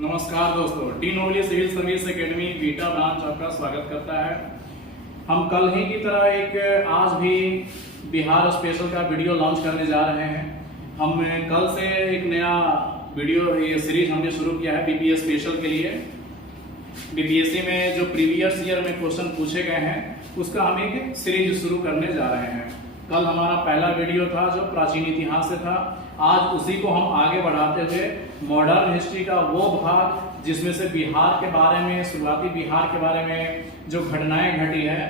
नमस्कार दोस्तों, डी नोवलिया civil service academy Beta branch आपका स्वागत करता है। हम कल ही की तरह आज भी बिहार स्पेशल का वीडियो लॉन्च करने जा रहे हैं। हम कल से एक नया वीडियो ये सीरीज हमने शुरू किया है बीपीएस स्पेशल के लिए। बीपीएससी में जो प्रीवियस ईयर में क्वेश्चन पूछे गए हैं उसका हम एक सीरीज शुरू करने जा रहे हैं। कल हमारा पहला वीडियो था जो प्राचीन इतिहास से था। आज उसी को हम आगे बढ़ाते हुए मॉडर्न हिस्ट्री का वो भाग जिसमें से बिहार के बारे में, शुरुआती बिहार के बारे में जो घटनाएं घटी है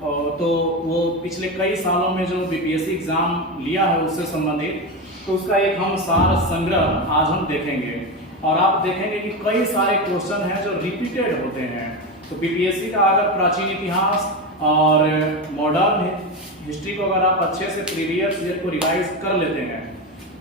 तो वो पिछले कई सालों में जो बीपीएससी एग्जाम लिया है उससे संबंधित, तो उसका एक हम सार संग्रह आज हम देखेंगे। और आप देखेंगे कि कई सारे क्वेश्चन हैं जो रिपीटेड होते हैं। तो बीपीएससी का अगर प्राचीन इतिहास और मॉडर्न हिस्ट्री को अगर आप अच्छे से प्रीवियस ईयर को रिवाइज कर लेते हैं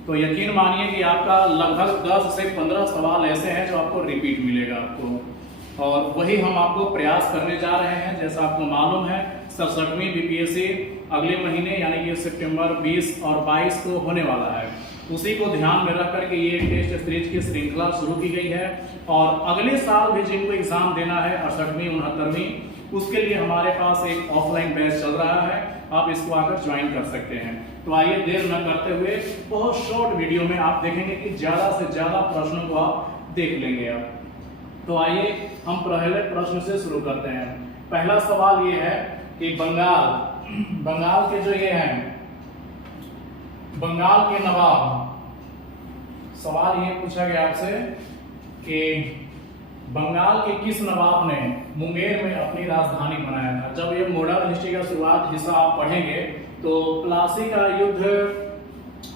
तो यकीन मानिए कि आपका लगभग 10 से 15 सवाल ऐसे हैं जो आपको रिपीट मिलेगा आपको। और वही हम आपको प्रयास करने जा रहे हैं। जैसा आपको मालूम है 67वीं बीपीएससी अगले महीने यानी कि सितंबर 20 और 22 को होने वाला है। उसी को ध्यान में रख करके ये टेस्ट सीरीज की श्रृंखला शुरू की गई है। और अगले साल भी जिनको एग्जाम देना है 68वीं 69वीं, उसके लिए हमारे पास एक ऑफलाइन बैच चल रहा है। आप इसको आकर ज्वाइन कर सकते हैं। तो आइए देर न करते हुए बहुत शॉर्ट वीडियो में आप देखेंगे कि ज्यादा से ज्यादा प्रश्नों को आप देख लेंगे आप। तो आइए हम पहले प्रश्न से शुरू करते हैं। पहला सवाल ये है कि बंगाल के जो ये हैं बंगाल के नवाब, सवाल ये पूछा गया आपसे कि बंगाल के किस नवाब ने मुंगेर में अपनी राजधानी बनाया था। जब ये मॉडर्न हिस्ट्री का शुरुआत हिस्सा आप पढ़ेंगे तो प्लासी का युद्ध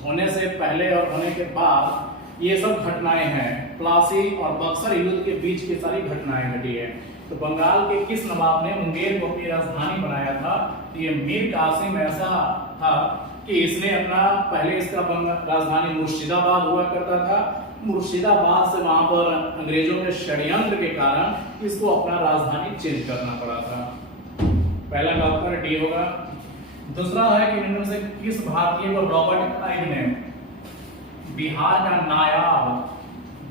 होने से पहले और होने के बाद ये सब घटनाएं हैं। प्लासी और बक्सर युद्ध के बीच की सारी घटनाएं घटी है। तो बंगाल के किस नवाब ने मुंगेर को अपनी राजधानी बनाया था। ये मीर कासिम ऐसा था कि इसने अपना पहले इसका राजधानी मुर्शिदाबाद हुआ करता था। मुर्शिदाबाद से वहां पर अंग्रेजों के षड्यंत्र के कारण इसको अपना राजधानी चेंज करना पड़ा था। पहला का उत्तर डी होगा। दूसरा है कि इनमें से किस भारतीय को रॉबर्ट क्लाइव ने बिहार का नायाब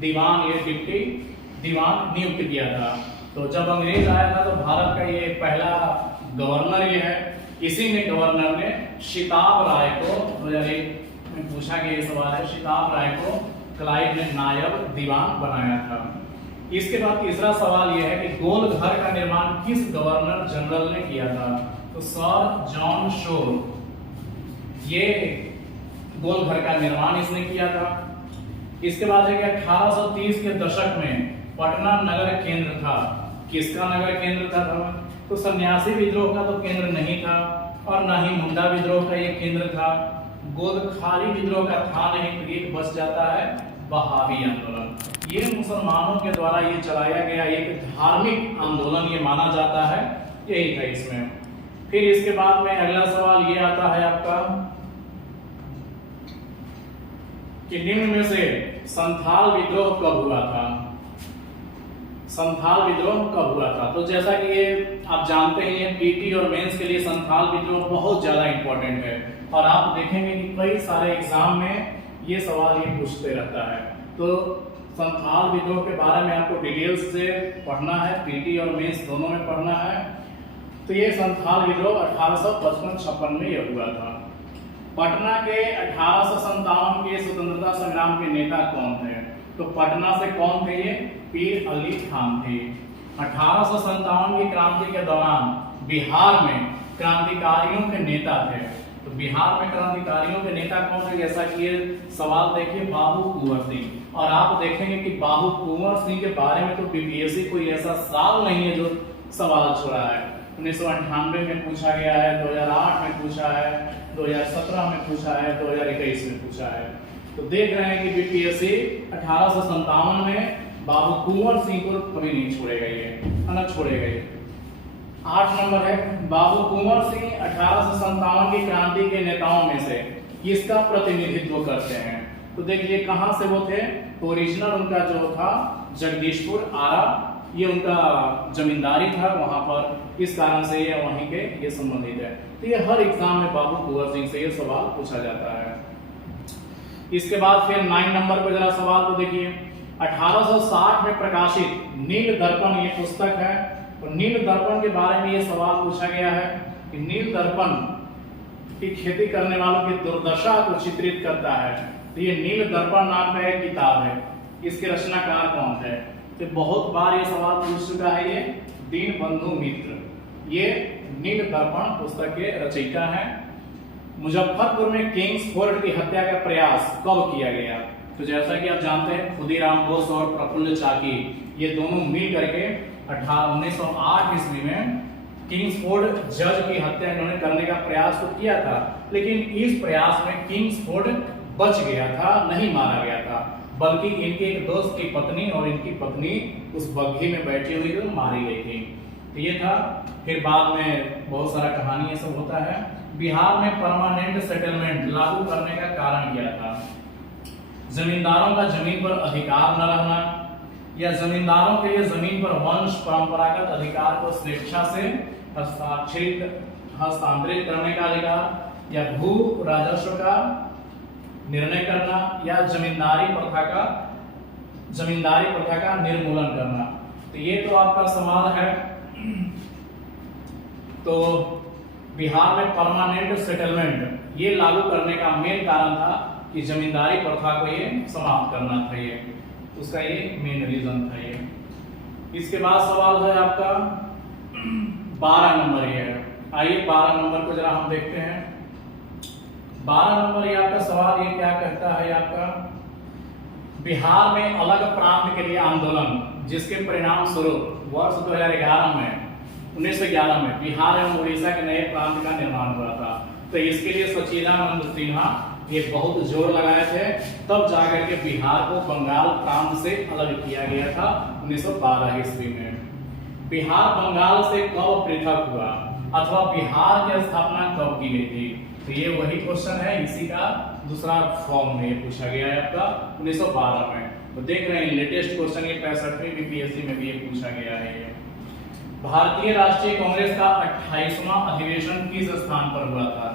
दीवान या डिप्टी दीवान नियुक्त किया था। तो जब अंग्रेज आया था तो भारत का ये पहला गवर्नर ये है। इसी ने गवर्नर ने शिताब राय को 2001 में पूछा गया ये सवाल है, शिताब राय को क्लाइव ने नायब दीवान बनाया था। इसके बाद तीसरा सवाल यह है कि गोल घर का निर्माण किस गवर्नर जनरल ने किया था। तो सर जॉन शोर, ये गोल घर का निर्माण इसने किया था। इसके बाद है कि 1830 के दशक में पटना नगर केंद्र था। किसका नगर केंद्र था? तो सन्यासी विद्रोह का तो केंद्र नहीं था और न ही मुंडा विद्रोह का ये केंद्र था। गोदखाली विद्रोह का था नहीं, तो एक बच जाता है बहावी आंदोलन। ये मुसलमानों के द्वारा ये चलाया गया एक धार्मिक आंदोलन ये माना जाता है, यही था इसमें। फिर इसके बाद में अगला सवाल ये आता है आपका कि निम्न में से संथाल विद्रोह कब हुआ था। संथाल विद्रोह कब हुआ था? तो जैसा कि ये आप जानते हैं पीटी और मेंस के लिए संथाल विद्रोह बहुत ज्यादा इंपॉर्टेंट है। और आप देखेंगे कि कई सारे एग्जाम में ये सवाल ये पूछते रहता है। तो संथाल विद्रोह के बारे में आपको डिटेल्स से पढ़ना है, पीटी और मेंस दोनों में पढ़ना है। तो ये संथाल विद्रोह 1855-56 में यह हुआ था। पटना के 1857 के स्वतंत्रता संग्राम के नेता कौन थे? तो पटना से कौन थे? ये पीर अली खान थे। 1857 की क्रांति के दौरान बिहार में क्रांतिकारियों के नेता थे। तो बिहार में क्रांतिकारियों के नेता कौन थे? जैसा कि ये सवाल देखिए बाबू कुंवर सिंह। और आप देखेंगे कि बाबू कुंवर सिंह के बारे में तो बीपीएससी कोई ऐसा साल नहीं है जो सवाल छोड़ा है। 1998 में पूछा गया है, 2008 में पूछा है, 2017 में पूछा है, 2021 में पूछा है। तो देख रहे हैं कि बीपीएससी 1857 में बाबू कुंवर सिंह को कभी नहीं छोड़ेगा, ये न छोड़ेगा ये। 8 नंबर है बाबू कुंवर सिंह 1857 की क्रांति के नेताओं में से किसका प्रतिनिधित्व करते हैं। तो देखिए कहां से वो थे। तो ओरिजिनल उनका जो था जगदीशपुर आरा, ये उनका जमींदारी था वहां पर, इस कारण से ये वहीं के ये संबंधित है। तो ये हर एग्जाम में बाबू कुंवर सिंह से ये सवाल पूछा जाता है। इसके बाद फिर 9 नंबर पर जरा सवाल को देखिए। 1860 में प्रकाशित नील दर्पण ये पुस्तक है। और नील दर्पण के बारे में ये सवाल पूछा गया है कि नील दर्पण की खेती करने वालों की दुर्दशा को चित्रित करता है। तो ये नील दर्पण नाम का एक किताब है, इसके रचनाकार कौन है? तो बहुत बार ये सवाल पूछ चुका है ये दीनबंधु मित्र, ये नील दर्पण पुस्तक के रचयिता हैं। मुजफ्फरपुर में किंग्स फोर्ट की हत्या का प्रयास कब किया गया? तो जैसा कि आप जानते हैं खुदीराम बोस और प्रफुल्ल चाकी ये दोनों मिल करके 1908 ईस्वी में किंग्स फोर्ट जज की हत्या इन्होंने करने का प्रयास तो किया था, लेकिन इस प्रयास में किंग्स फोर्ट बच गया था, नहीं मारा गया था, बल्कि इनके एक दोस्त की पत्नी और इनकी पत्नी उस बग्घी में बैठी हुई तो मारी गई थी। तो ये था। फिर बाद में बहुत सारा कहानी ये सब होता है। बिहार में परमानेंट सेटलमेंट लागू करने का कारण क्या था? जमींदारों का जमीन पर अधिकार न रहना, या जमींदारों के लिए जमीन पर वंश परंपरागत अधिकार को स्वेच्छा से हस्तांतरित करने का अधिकार, या भू राजस्व का निर्णय करना, या जमींदारी प्रथा का निर्मूलन करना। तो ये तो आपका सवाल है। तो बिहार में परमानेंट सेटलमेंट ये लागू करने का मेन कारण था कि जमींदारी प्रथा को ये समाप्त करना था, ये उसका ये मेन रीजन था ये। इसके बाद सवाल है आपका 12 नंबर ये है। आइए 12 नंबर को जरा हम देखते हैं। 12 नंबर ये आपका सवाल ये क्या कहता है आपका, बिहार में अलग प्रांत के लिए आंदोलन जिसके परिणाम स्वरूप वर्ष 1911 में बिहार एवं उड़ीसा के नए प्रांत का निर्माण हुआ था। तो इसके लिए सच्चिदानंद सिन्हा ये बहुत जोर लगाए थे, तब जाकर के बिहार को बंगाल प्रांत से अलग किया गया था 1912 ईस्वी में। बिहार बंगाल से कब पृथक हुआ अथवा बिहार की स्थापना कब की गई थी? तो ये वही क्वेश्चन है, इसी का दूसरा फॉर्म में ये पूछा गया है आपका 1912 में। तो देख रहे हैं लेटेस्ट क्वेश्चन ये 65वीं बीपीएससी में भी ये पूछा गया है। ये भारतीय राष्ट्रीय कांग्रेस का 28वां अधिवेशन किस स्थान पर हुआ था?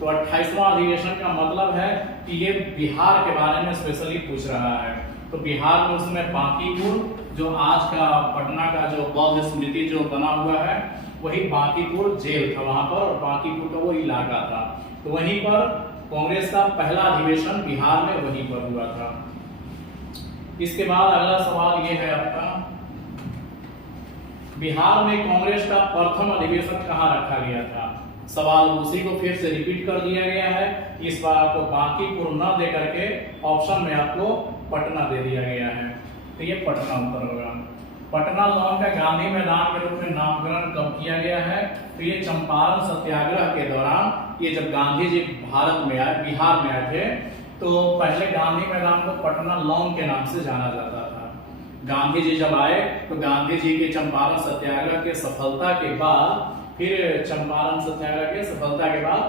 तो 28वां अधिवेशन का मतलब है कि ये बिहार के बारे में स्पेशली पूछ रहा है। तो बिहार में उसमें बांकीपुर, जो आज का पटना का जो बौद्ध स्मृति जो बना हुआ है, वही बांकीपुर जेल था वहां पर, और बांकीपुर का वो इलाका था। तो वहीं पर कांग्रेस का पहला अधिवेशन बिहार में वहीं पर हुआ था। इसके बाद अगला सवाल ये है आपका, बिहार में कांग्रेस का प्रथम अधिवेशन कहाँ रखा गया था? सवाल उसी को फिर से रिपीट कर दिया गया है। इस बार आपको बांकीपुर न दे करके ऑप्शन में आपको पटना दे दिया गया है। तो ये पटना उत्तर होगा। पटना लॉन का गांधी मैदान के रूप में नामकरण कब किया गया है? तो ये चंपारण सत्याग्रह के दौरान, ये जब गांधी जी भारत में आए, बिहार में आए थे, तो पहले गांधी मैदान को पटना लॉन के नाम से जाना जाता था। गांधी जी जब आए तो गांधी जी के चंपारण सत्याग्रह के सफलता के बाद, फिर चंपारण सत्याग्रह के सफलता के बाद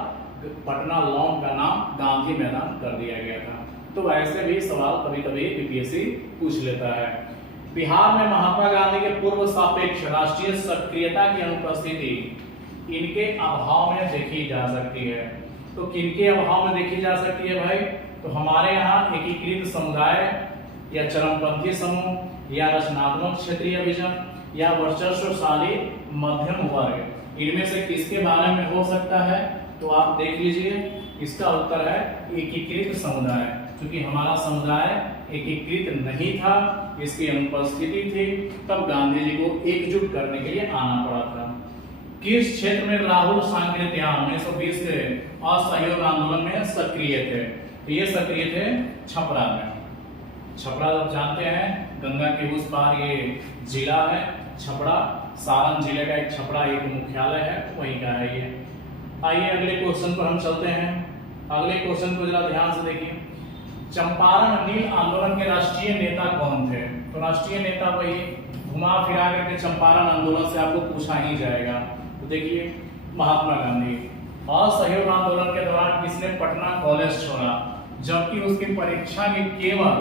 पटना लॉन का नाम गांधी मैदान कर दिया गया था। तो ऐसे भी सवाल कभी कभी बीपीएससी पूछ लेता है। बिहार में महात्मा गांधी के पूर्व सापेक्ष राष्ट्रीय सक्रियता की अनुपस्थिति इनके अभाव में देखी जा सकती है। तो किनके अभाव में देखी जा सकती है भाई? तो हमारे यहाँ एकीकृत समुदाय, या चरमपंथी समूह, या रचनात्मक क्षेत्रीय विजन, या वर्चस्वशाली मध्यम वर्ग, इनमें से किसके बारे में हो सकता है? तो आप देख लीजिए, इसका उत्तर है एकीकृत समुदाय। क्योंकि हमारा समुदाय एकीकृत नहीं था, इसकी अनुपस्थिति थी, तब गांधी जी को एकजुट करने के लिए आना पड़ा था। किस क्षेत्र में राहुल सांकृत्यायन 1920 के असहयोग आंदोलन में सक्रिय थे? तो ये सक्रिय थे छपरा में। छपरा आप जानते हैं गंगा के उस पार ये जिला है छपरा, सारण जिले का एक छपरा एक मुख्यालय है, वहीं का है ये। आइए अगले क्वेश्चन पर हम चलते हैं। अगले क्वेश्चन को जरा ध्यान से देखिए। चंपारण नील आंदोलन के राष्ट्रीय नेता कौन थे? तो राष्ट्रीय नेता वही, घुमा फिरा करके चंपारण आंदोलन से आपको पूछा ही जाएगा। तो देखिए महात्मा गांधी। असहयोग आंदोलन के दौरान किसने पटना कॉलेज छोड़ा, जबकि उसकी परीक्षा के केवल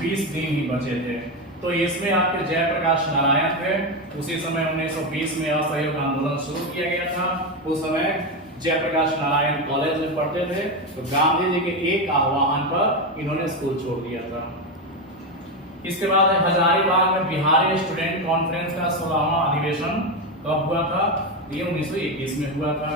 20 दिन ही बचे थे? तो इसमें आपके जयप्रकाश नारायण थे। उसी समय 1920 में असहयोग आंदोलन शुरू किया गया था। उस समय जयप्रकाश नारायण कॉलेज में पढ़ते थे। तो गांधी जी के एक आह्वान पर इन्होंने स्कूल छोड़ दिया था। इसके बाद हजारीबाग में बिहारी स्टूडेंट कॉन्फ्रेंस का 16वां अधिवेशन कब हुआ था? ये 1921 में हुआ था।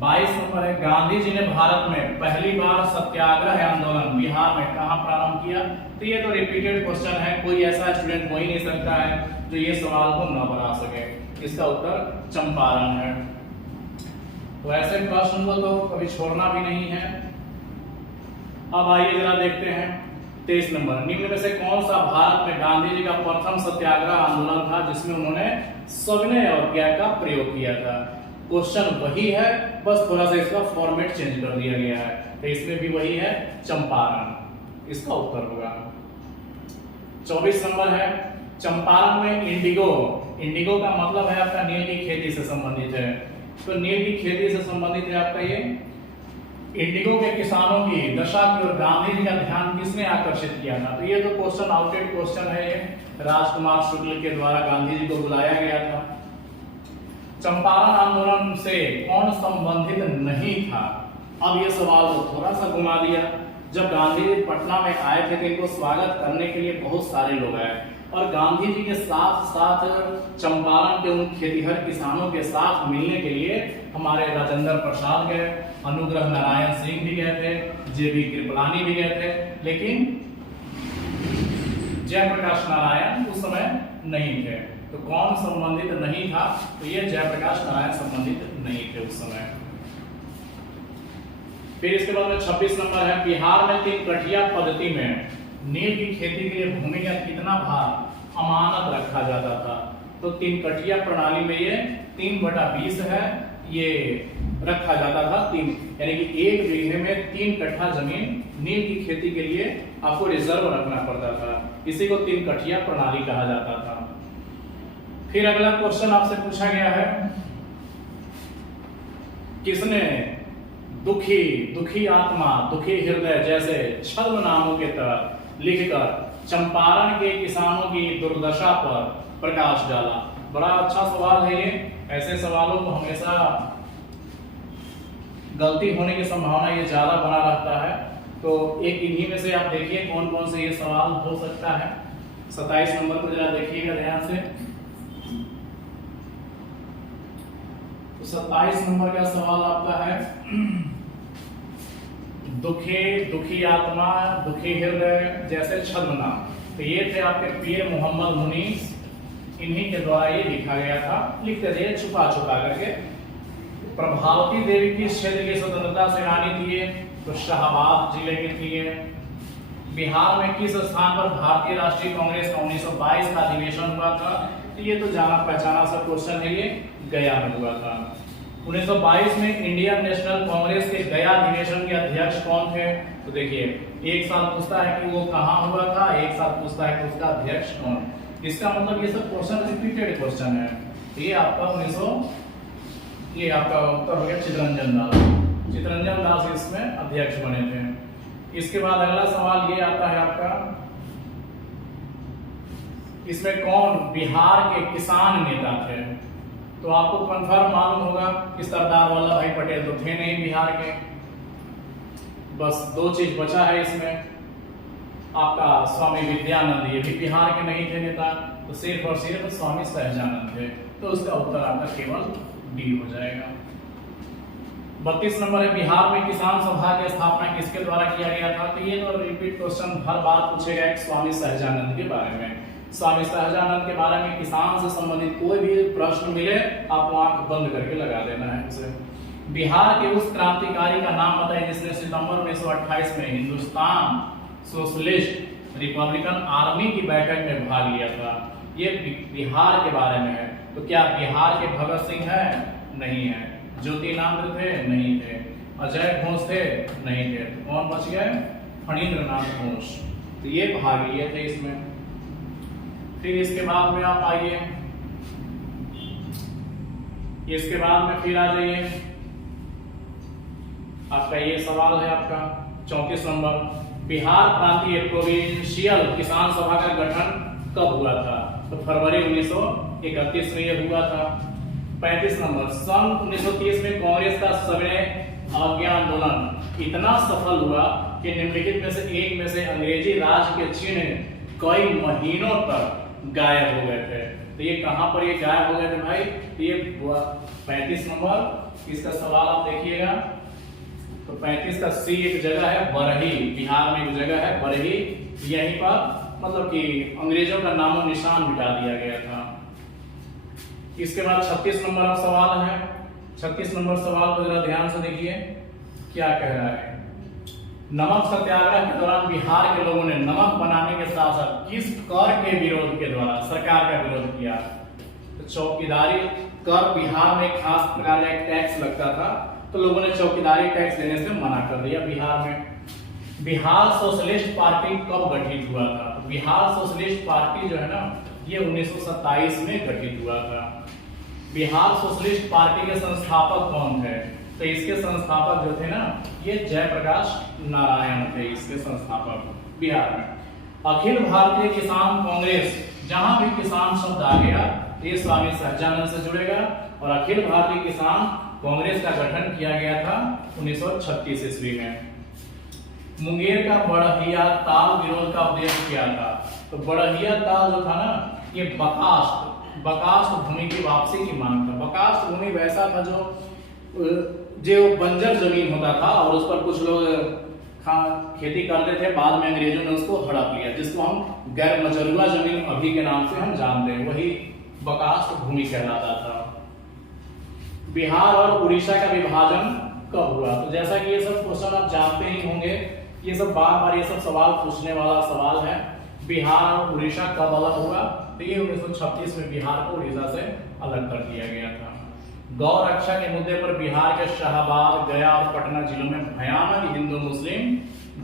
22 नंबर है, गांधी जी ने भारत में पहली बार सत्याग्रह आंदोलन बिहार में कहां प्रारंभ किया? तो ये तो रिपीटेड क्वेश्चन है, कोई ऐसा स्टूडेंट हो ही नहीं सकता है जो ये सवाल को न बना सके। इसका उत्तर चंपारण है। तो ऐसे प्रश्न को तो कभी छोड़ना भी नहीं है। अब आइए जरा देखते हैं 23 नंबर, निम्न में से कौन सा भारत में गांधी जी का प्रथम सत्याग्रह आंदोलन था जिसमें उन्होंने सविनय अवज्ञा का प्रयोग किया था? क्वेश्चन वही है, बस थोड़ा सा इसका फॉर्मेट चेंज कर दिया गया है। तो इसमें भी वही है, चंपारण इसका उत्तर होगा। 24 नंबर है, चंपारण में इंडिगो, इंडिगो का मतलब है आपका नील की खेती से संबंधित है। तो नील की खेती से संबंधित है आपका ये। इंडिगो के किसानों की दशा की ओर गांधी जी का ध्यान किसने आकर्षित किया था? तो ये तो क्वेश्चन आउटेड क्वेश्चन है, ये राजकुमार शुक्ल के द्वारा गांधी जी को बुलाया गया था। चंपारण आंदोलन से कौन संबंधित नहीं था? अब ये सवाल को थोड़ा सा घुमा दिया। जब गांधी जी पटना में आए थे तो इनको स्वागत करने के लिए बहुत सारे लोग आए और गांधी जी के साथ साथ चंपारण के उन खेतीहर किसानों के साथ मिलने के लिए हमारे राजेंद्र प्रसाद गए, अनुग्रह नारायण सिंह भी गए थे, जेबी कृपलानी भी गए थे, लेकिन जयप्रकाश नारायण उस समय नहीं थे। तो कौन संबंधित नहीं था? तो ये जयप्रकाश नारायण संबंधित नहीं थे उस समय। फिर इसके बाद में 26 नंबर है, बिहार में 3 कठिया पद्धति में नील की खेती के लिए भूमि का कितना भाग अमानत रखा जाता था? तो 3 कठिया प्रणाली में ये 3/20 है, ये रखा जाता था। 3 यानी कि 1 बीघे में 3 कट्ठा जमीन नील की खेती के लिए आपको रिजर्व रखना पड़ता था। इसी को 3 कठिया प्रणाली कहा जाता था। फिर अगला क्वेश्चन आपसे पूछा गया है, किसने दुखी आत्मा, दुखी हृदय जैसे छद्म नामों के तहत लिखकर चंपारण के किसानों की दुर्दशा पर प्रकाश डाला? बड़ा अच्छा सवाल है ये। ऐसे सवालों को हमेशा गलती होने की संभावना ये ज्यादा बना रहता है। तो एक इन्हीं में से आप देखिए कौन कौन से ये सवाल हो सकता है। 27 नंबर को जरा देखिएगा ध्यान से। तो 27 नंबर का सवाल आपका है, दुखी आत्मा, दुखी हृदय जैसे छद्म नाम। तो ये थे आपके पीर मोहम्मद मुनीस, इन्हीं के द्वारा ये लिखा गया था। लिखते थे छुपा करके। प्रभावती देवी किस क्षेत्र की स्वतंत्रता सेनानी थी? तो शाहबाद जिले की थी। बिहार में किस स्थान पर भारतीय राष्ट्रीय कांग्रेस का 1922 का अधिवेशन हुआ था? तो ये तो जाना पहचाना सा क्वेश्चन है, ये गया में हुआ था। 1922 में इंडियन नेशनल कांग्रेस के गया अधिवेशन के अध्यक्ष कौन थे? तो देखिए, एक साल पूछता है कि वो कहाँ हुआ था, एक साल पूछता है कि उसका अध्यक्ष कौन। इसका मतलब ये सब क्वेश्चन रिपीटेड क्वेश्चन है। ये आपका ये आपका उत्तर हो गया चितरंजन दास इसमें अध्यक्ष बने थे। इसके बाद अगला सवाल ये आता है आपका, इसमें कौन बिहार के किसान नेता थे? तो आपको कंफर्म मालूम होगा कि सरदार वल्लभ भाई पटेल तो थे नहीं बिहार के। बस 2 चीज बचा है इसमें, आपका स्वामी विद्यानंद, ये भी बिहार के नहीं थे नेता, तो सिर्फ और सिर्फ स्वामी सहजानंद थे। तो उसका उत्तर आपका केवल डी हो जाएगा। 32 नंबर है, बिहार में किसान सभा की स्थापना किसके द्वारा किया गया था? तो ये तो रिपीट क्वेश्चन हर बार पूछेगा एक स्वामी सहजानंद के बारे में। स्वामी सहजानंद के बारे में किसान से संबंधित कोई भी प्रश्न मिले आपको आंख बंद करके लगा देना है उसे। बिहार के उस क्रांतिकारी का नाम बताइए जिसने सितंबर 1928 में हिंदुस्तान सोशलिस्ट रिपब्लिकन आर्मी की बैठक में भाग लिया था। ये बिहार के बारे में है। तो क्या बिहार के भगत सिंह है? नहीं है। ज्योतिनांद्र थे? नहीं थे। अजय घोष थे? नहीं थे। कौन बच गए? फणींद्र नाथ घोष। तो ये भाग लिए थे इसमें। फिर इसके बाद में आप आइए, इसके बाद में फिर आ जाइए, आपका ये सवाल है आपका 34 नंबर, बिहार प्रांतीय प्रोविंशियल किसान सभा का गठन कब हुआ था? तो फरवरी 1931 में यह हुआ था। 35 नंबर, सन 1930 में कांग्रेस का सविनय अवज्ञा आंदोलन इतना सफल हुआ कि निम्नलिखित में से एक में से अंग्रेजी राज के चिन्ह कई महीनों तक गायब हो गए थे। तो ये कहां पर ये गायब हो गए थे भाई? तो ये 35 नंबर इसका सवाल आप देखिएगा। तो 35 का सी एक जगह है बरही, बिहार में एक जगह है बरही, यहीं पर मतलब कि अंग्रेजों का नामो निशान मिटा दिया गया था। इसके बाद 36 नंबर अब सवाल है। 36 नंबर सवाल को जरा ध्यान से देखिए क्या कह रहा है। नमक सत्याग्रह के दौरान बिहार के लोगों ने नमक बनाने के साथ साथ किस कर के विरोध के द्वारा सरकार का विरोध किया? तो चौकीदारी कर, बिहार में खास प्रकार का एक टैक्स लगता था, तो लोगों ने चौकीदारी टैक्स देने से मना कर दिया बिहार में। बिहार सोशलिस्ट पार्टी कब गठित हुआ था? बिहार सोशलिस्ट पार्टी जो है ना, ये 1927 में गठित हुआ था। बिहार सोशलिस्ट पार्टी के संस्थापक कौन थे? तो इसके संस्थापक जो थे ना, ये जयप्रकाश नारायण थे, इसके संस्थापक बिहार में। अखिल भारतीय किसान कांग्रेस, जहां भी किसान शब्द आ गया ये स्वामी सहजानंद से जुड़ेगा। और अखिल भारतीय किसान कांग्रेस का गठन किया गया था 1936 ईस्वी में। मुंगेर का बड़हिया ताल विरोध का उद्देश्य क्या था? तो बड़हिया ताल जो था ना, ये बकास्त भूमि की वापसी की मांग था। बकास्त भूमि वैसा था जो बंजर जमीन होता था और उस पर कुछ लोग खेती करते थे, बाद में अंग्रेजों ने उसको हड़प लिया, जिसको हम गैर मजरूआ जमीन अभी के नाम से हम जानते हैं, वही बकास्त भूमि कहलाता था। बिहार और उड़ीसा का विभाजन कब हुआ? तो जैसा कि ये सब क्वेश्चन आप जानते ही होंगे, ये सब बार बार ये सब सवाल पूछने वाला सवाल है। बिहार और उड़ीसा कब अलग हुआ? तो ये 1936 में बिहार को उड़ीसा से अलग कर दिया गया था। गौ रक्षा के मुद्दे पर बिहार के शाहबाद, गया और पटना जिलों में भयानक हिंदू मुस्लिम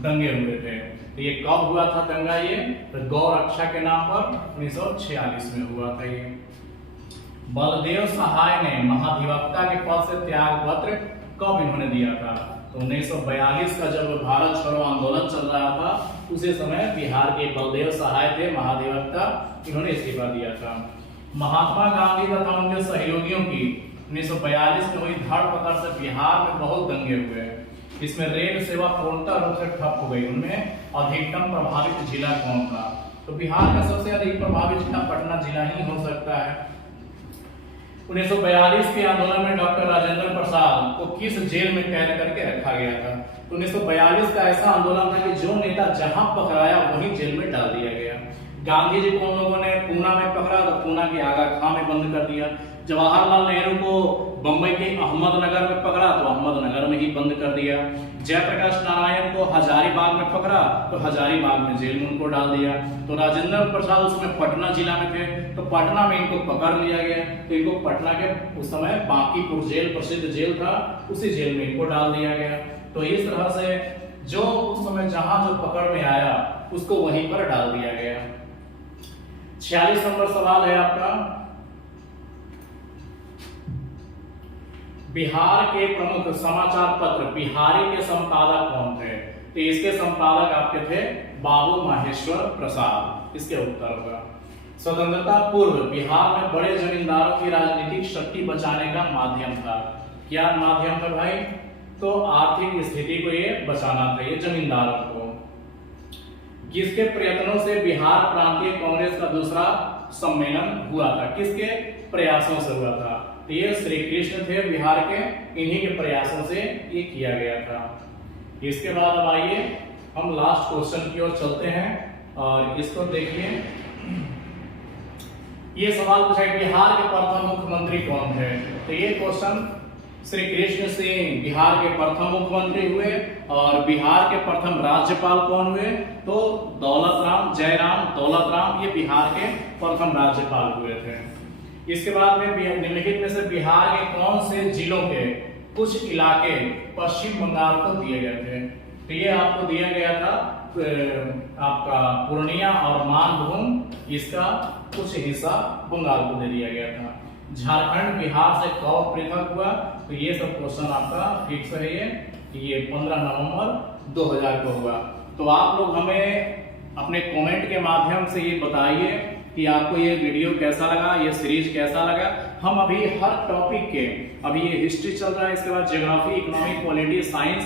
दंगे हुए थे। तो ये कब हुआ था दंगा? ये तो गौ रक्षा के नाम पर 1946 में हुआ था। ये बलदेव सहाय ने महाधिवक्ता के पद से त्याग पत्र कब इन्होंने दिया था? तो 1942 का जब भारत छोड़ो आंदोलन चल रहा था, उसी समय बिहार के बलदेव सहाय थे महाधिवक्ता, इन्होंने इस्तीफा दिया था। महात्मा गांधी तथा उनके सहयोगियों की 1942 में हुई धरपकड़ से बिहार में बहुत दंगे हुए। इसमें रेल सेवा पूर्णतः रूप से ठप हो गई। उनमें अधिकतम प्रभावित जिला कौन था? तो बिहार का सबसे अधिक प्रभावित जिला पटना जिला ही हो सकता है। 1942 के आंदोलन में डॉक्टर राजेंद्र प्रसाद को किस जेल में कैद करके रखा गया था? तो 1942 का ऐसा आंदोलन था कि जो नेता जहां पकड़ाया वहीं जेल में डाल दिया गया। गांधी जी को उन लोगों ने पूना में पकड़ा तो पूना के आगा खां में बंद कर दिया। जवाहरलाल नेहरू को बंबई के अहमदनगर में पकड़ा तो अहमदनगर में ही बंद कर दिया। जयप्रकाश नारायण को हजारीबाग में पकड़ा तो हजारीबाग में जेल में उनको डाल दिया। तो राजेंद्र प्रसाद उस समय पटना जिला में थे, तो पटना में इनको पकड़ लिया गया। तो इनको पटना के उस समय बांकीपुर जेल, प्रसिद्ध जेल था, उसी जेल में इनको डाल दिया गया। तो इस तरह से जो उस समय जहां जो पकड़ में आया उसको वहीं पर डाल दिया गया। 46 नंबर सवाल है आपका, बिहार के प्रमुख समाचार पत्र बिहारी के संपादक कौन थे? तो इसके संपादक आपके थे बाबू माहेश्वर प्रसाद। इसके उत्तर होगा। स्वतंत्रता पूर्व बिहार में बड़े जमींदारों की राजनीतिक शक्ति बचाने का माध्यम था। क्या माध्यम था भाई? तो आर्थिक स्थिति को ये बचाना था, ये जमींदारों को। किसके प्रयत्नों से बिहार प्रांतीय कांग्रेस का दूसरा सम्मेलन हुआ था? किसके प्रयासों से हुआ था? तो ये श्री कृष्ण थे बिहार के, इन्हीं के प्रयासों से ये किया गया था। इसके बाद अब आइए हम लास्ट क्वेश्चन की ओर चलते हैं और इसको देखिए। ये सवाल पूछा बिहार के प्रथम मुख्यमंत्री कौन थे? तो ये क्वेश्चन श्री कृष्ण सिंह बिहार के प्रथम मुख्यमंत्री हुए। और बिहार के प्रथम राज्यपाल कौन हुए? तो दौलतराम, जयराम दौलतराम, ये बिहार के प्रथम राज्यपाल हुए थे। इसके बाद में निम्नलिखित में से बिहार के कौन से जिलों के कुछ इलाके पश्चिम बंगाल को दिए गए थे? तो ये आपको दिया गया था आपका पूर्णिया और मानभूम, इसका कुछ हिस्सा बंगाल को दे दिया गया था। झारखंड बिहार से कब पृथक हुआ? तो ये सब क्वेश्चन आपका फिक्स है। ये 15 नवंबर 2000 को हुआ। तो आप लोग हमें अपने कमेंट के माध्यम से ये बताइए कि आपको ये वीडियो कैसा लगा, ये सीरीज कैसा लगा। हम अभी हर टॉपिक के, अभी ये हिस्ट्री चल रहा है, इसके बाद ज्योग्राफी, इकोनॉमिक, पॉलिटी, साइंस,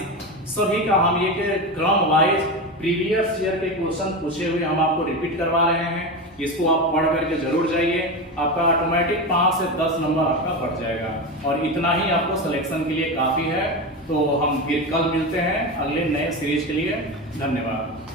सभी का हम ये क्रम वाइज प्रीवियस ईयर के क्वेश्चन पूछे हुए हम आपको रिपीट करवा रहे हैं। इसको आप पढ़ करके जरूर जाइए, आपका ऑटोमेटिक 5 से 10 नंबर आपका बढ़ जाएगा और इतना ही आपको सिलेक्शन के लिए काफी है। तो हम फिर कल मिलते हैं अगले नए सीरीज के लिए। धन्यवाद।